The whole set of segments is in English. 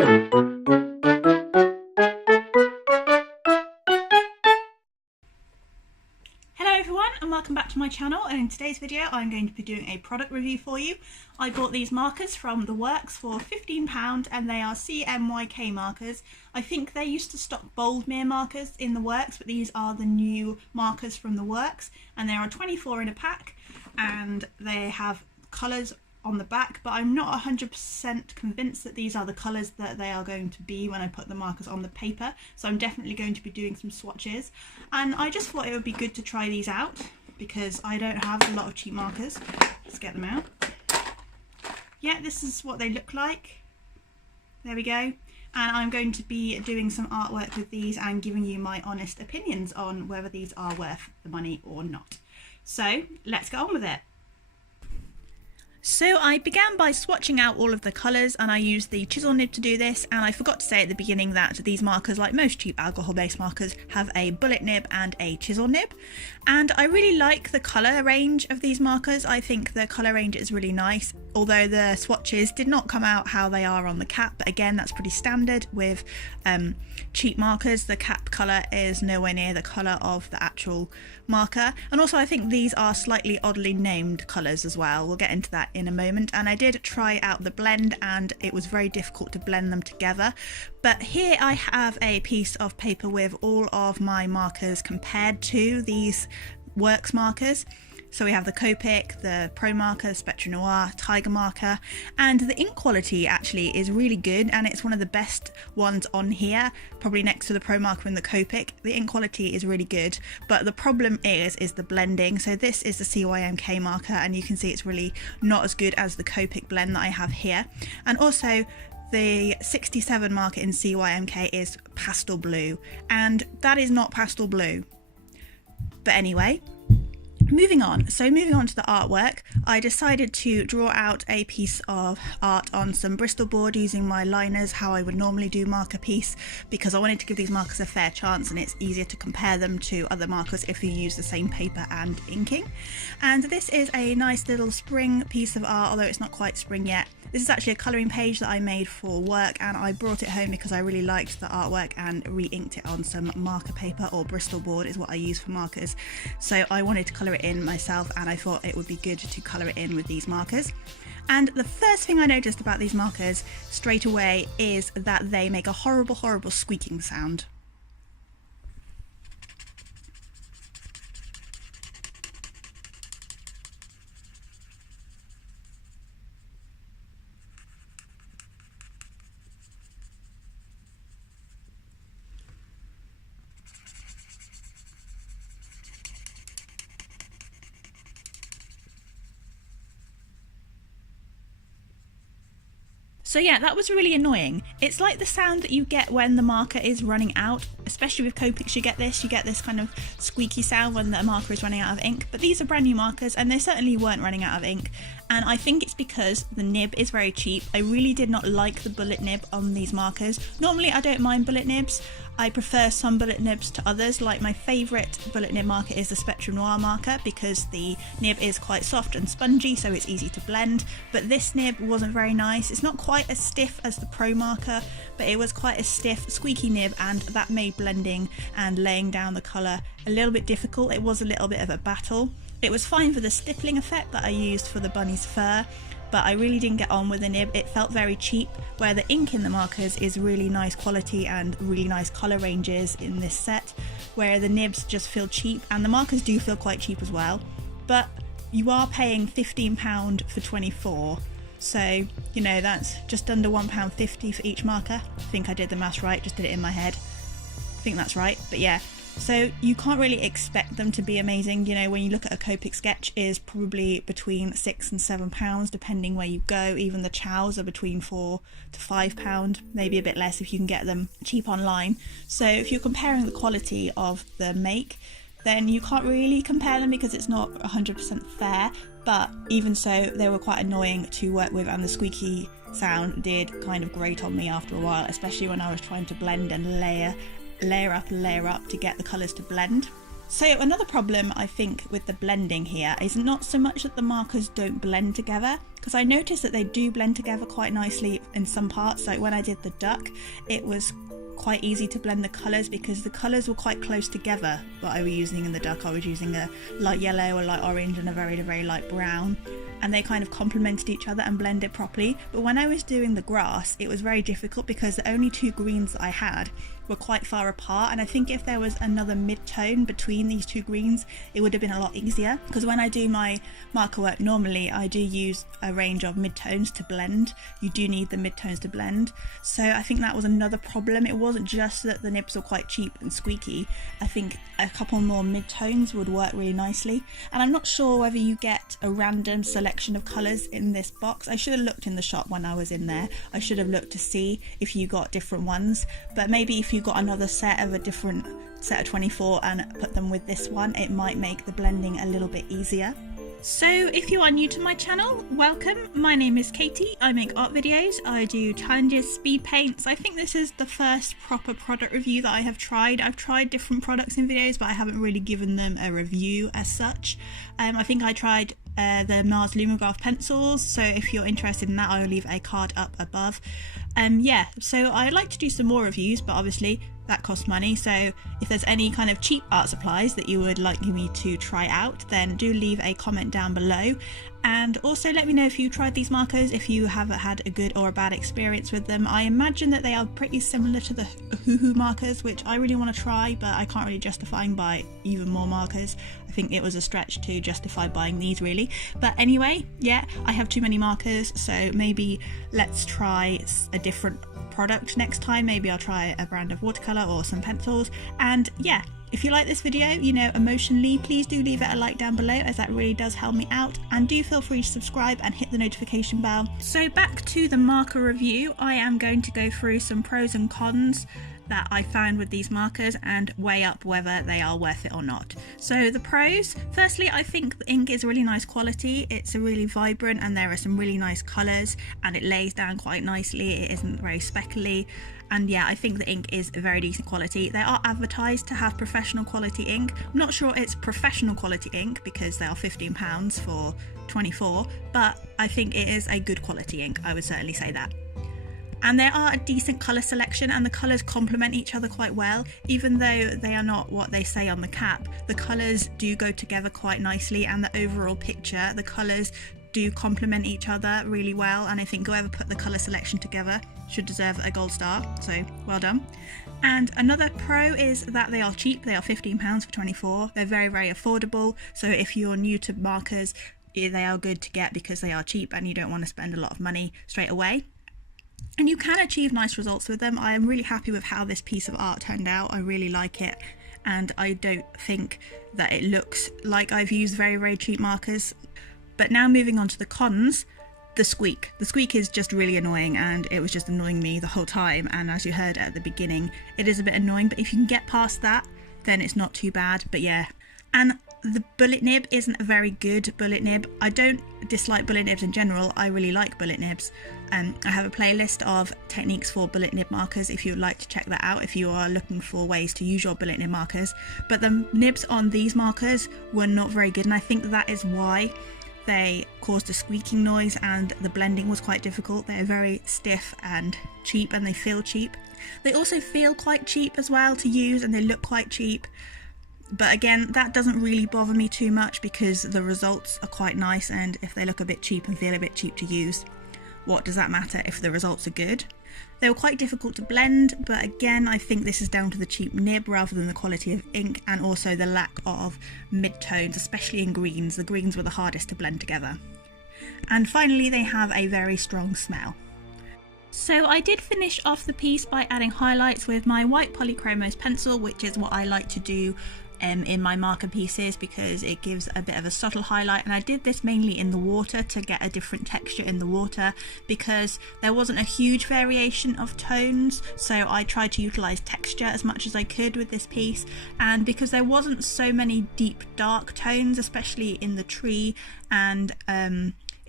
everyone and welcome back to my channel, and in today's video I'm going to be doing a product review for you. I bought these markers from The Works for £15 and they are CMYK markers. I think they used to stock Boldmere markers in The Works, but these are the new markers from The Works, and there are 24 in a pack and they have colours on the back, but I'm not 100% convinced that these are the colours that they are going to be when I put the markers on the paper, so I'm definitely going to be doing some swatches, and I just thought it would be good to try these out because I don't have a lot of cheap markers. Let's get them out. Yeah, this is what they look like. There we go. And I'm going to be doing some artwork with these and giving you my honest opinions on whether these are worth the money or not. So let's get on with it. So I began by swatching out all of the colours, and I used the chisel nib to do this, and I forgot to say at the beginning that these markers, like most cheap alcohol based markers, have a bullet nib and a chisel nib, and I really like the colour range of these markers. I think the colour range is really nice, although the swatches did not come out how they are on the cap, but again that's pretty standard with cheap markers. The cap colour is nowhere near the colour of the actual marker, and also I think these are slightly oddly named colours as well. We'll get into that in a moment. And I did try out the blend and it was very difficult to blend them together, but here I have a piece of paper with all of my markers compared to these Works markers. So we have the Copic, the Pro marker, Spectra Noir, Tiger marker, and the ink quality actually is really good, and it's one of the best ones on here, probably next to the Pro marker and the Copic. The ink quality is really good, but the problem is the blending. So this is the CMYK marker, and you can see it's really not as good as the Copic blend that I have here. And also the 67 marker in CMYK is pastel blue, and that is not pastel blue. But anyway, moving on to the artwork, I decided to draw out a piece of art on some Bristol board using my liners, how I would normally do marker piece, because I wanted to give these markers a fair chance, and it's easier to compare them to other markers if you use the same paper and inking. And this is a nice little spring piece of art, although it's not quite spring yet. This is actually a colouring page that I made for work, and I brought it home because I really liked the artwork and re-inked it on some marker paper, or Bristol board is what I use for markers. So I wanted to colour it in myself, and I thought it would be good to colour it in with these markers. And the first thing I noticed about these markers straight away is that they make a horrible, horrible squeaking sound. So yeah, that was really annoying. It's like the sound that you get when the marker is running out, especially with Copics you get this kind of squeaky sound when the marker is running out of ink, but these are brand new markers and they certainly weren't running out of ink, and I think it's because the nib is very cheap. I really did not like the bullet nib on these markers. Normally I don't mind bullet nibs, I prefer some bullet nibs to others. Like my favourite bullet nib marker is the Spectra Noir marker because the nib is quite soft and spongy, so it's easy to blend, but this nib wasn't very nice. It's not quite as stiff as the Pro marker, but it was quite a stiff, squeaky nib, and that made blending and laying down the colour a little bit difficult. It was a little bit of a battle. It was fine for the stippling effect that I used for the bunny's fur, but I really didn't get on with the nib. It felt very cheap, where the ink in the markers is really nice quality and really nice colour ranges in this set, where the nibs just feel cheap, and the markers do feel quite cheap as well, but you are paying £15 for 24, so you know that's just under £1.50 for each marker. I think I did the maths right, just did it in my head. I think that's right, but yeah. So you can't really expect them to be amazing. You know, when you look at a Copic sketch is probably between £6 and £7 depending where you go. Even the chows are between £4 to £5, maybe a bit less if you can get them cheap online. So if you're comparing the quality of the make, then you can't really compare them because it's not 100% fair, but even so they were quite annoying to work with, and the squeaky sound did kind of grate on me after a while, especially when I was trying to blend and layer up to get the colours to blend. So another problem I think with the blending here is not so much that the markers don't blend together, because I noticed that they do blend together quite nicely in some parts. Like when I did the duck, it was quite easy to blend the colours because the colours were quite close together. What I was using in the duck, I was using a light yellow, a light orange and a very, very light brown, and they kind of complemented each other and blended properly. But when I was doing the grass, it was very difficult because the only two greens that I had were quite far apart, and I think if there was another mid-tone between these two greens, it would have been a lot easier, because when I do my marker work normally, I do use a range of mid-tones to blend. You do need the mid-tones to blend, so I think that was another problem. It wasn't just that the nibs were quite cheap and squeaky. I think a couple more mid-tones would work really nicely, and I'm not sure whether you get a random selection of colours in this box. I should have looked in the shop when I was in there. I should have looked to see if you got different ones, but maybe if you got another set of a different set of 24 and put them with this one, it might make the blending a little bit easier. So if you are new to my channel, welcome. My name is Katie. I make art videos, I do challenges, speed paints. I think this is the first proper product review that I have tried. I've tried different products in videos, but I haven't really given them a review as such. I think I tried the Mars Lumograph pencils, so if you're interested in that, I'll leave a card up above. Yeah, so I'd like to do some more reviews, but obviously that costs money, so if there's any kind of cheap art supplies that you would like me to try out, then do leave a comment down below. And also let me know if you tried these markers, if you have had a good or a bad experience with them. I imagine that they are pretty similar to the Hoo markers, which I really want to try, but I can't really justify buying even more markers. I think it was a stretch to justify buying these really. But anyway, yeah, I have too many markers, so maybe let's try a different product next time. Maybe I'll try a brand of watercolour or some pencils. And yeah, if you like this video, you know, emotionally, please do leave it a like down below, as that really does help me out, and do feel free to subscribe and hit the notification bell. So back to the marker review, I am going to go through some pros and cons that I found with these markers and weigh up whether they are worth it or not. So the pros, firstly, I think the ink is really nice quality. It's a really vibrant and there are some really nice colours and it lays down quite nicely. It isn't very speckly, and yeah, I think the ink is a very decent quality. They are advertised to have professional quality ink. I'm not sure it's professional quality ink because they are £15 for 24, but I think it is a good quality ink. I would certainly say that. And there are a decent colour selection and the colours complement each other quite well. Even though they are not what they say on the cap, the colours do go together quite nicely, and the overall picture, the colours do complement each other really well, and I think whoever put the colour selection together should deserve a gold star, so well done. And another pro is that they are cheap. They are £15 for 24. They're very, very affordable, so if you're new to markers, they are good to get because they are cheap and you don't want to spend a lot of money straight away. And you can achieve nice results with them. I am really happy with how this piece of art turned out. I really like it, and I don't think that it looks like I've used very, very cheap markers. But now moving on to the cons, the squeak. The squeak is just really annoying, and it was just annoying me the whole time, and as you heard at the beginning, it is a bit annoying, but if you can get past that, then it's not too bad. But yeah, and the bullet nib isn't a very good bullet nib. I don't dislike bullet nibs in general, I really like bullet nibs. I have a playlist of techniques for bullet nib markers if you would like to check that out if you are looking for ways to use your bullet nib markers. But the nibs on these markers were not very good, and I think that is why they caused a squeaking noise and the blending was quite difficult. They're very stiff and cheap, and they feel cheap. They also feel quite cheap as well to use, and they look quite cheap. But again, that doesn't really bother me too much because the results are quite nice, and if they look a bit cheap and feel a bit cheap to use, what does that matter if the results are good? They were quite difficult to blend, but again, I think this is down to the cheap nib rather than the quality of ink, and also the lack of mid-tones, especially in greens. The greens were the hardest to blend together. And finally, they have a very strong smell. So I did finish off the piece by adding highlights with my white polychromos pencil, which is what I like to do in my marker pieces because it gives a bit of a subtle highlight, and I did this mainly in the water to get a different texture in the water because there wasn't a huge variation of tones, so I tried to utilize texture as much as I could with this piece. And because there wasn't so many deep dark tones, especially in the tree and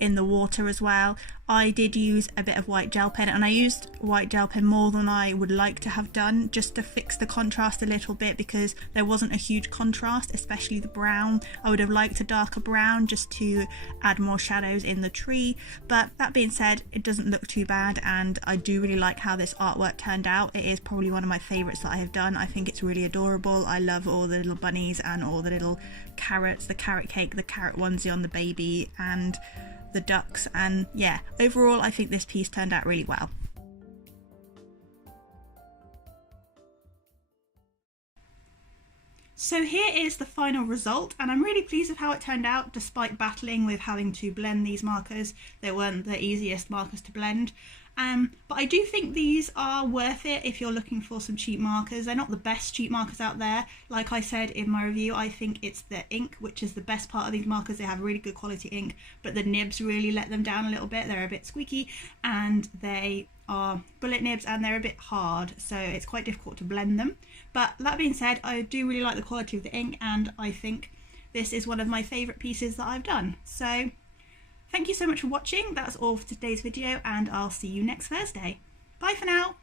in the water as well. I did use a bit of white gel pen, and I used white gel pen more than I would like to have done, just to fix the contrast a little bit, because there wasn't a huge contrast, especially the brown. I would have liked a darker brown just to add more shadows in the tree, but that being said, it doesn't look too bad, and I do really like how this artwork turned out. It is probably one of my favourites that I have done. I think it's really adorable. I love all the little bunnies and all the little carrots, the carrot cake, the carrot onesie on the baby, and the ducks, and yeah, overall I think this piece turned out really well. So here is the final result, and I'm really pleased with how it turned out despite battling with having to blend these markers. They weren't the easiest markers to blend. But I do think these are worth it if you're looking for some cheap markers. They're not the best cheap markers out there. Like I said in my review, I think it's the ink which is the best part of these markers. They have really good quality ink, but the nibs really let them down a little bit. They're a bit squeaky, and they are bullet nibs, and they're a bit hard, so it's quite difficult to blend them. But that being said, I do really like the quality of the ink, and I think this is one of my favourite pieces that I've done. So thank you so much for watching. That's all for today's video, and I'll see you next Thursday. Bye for now.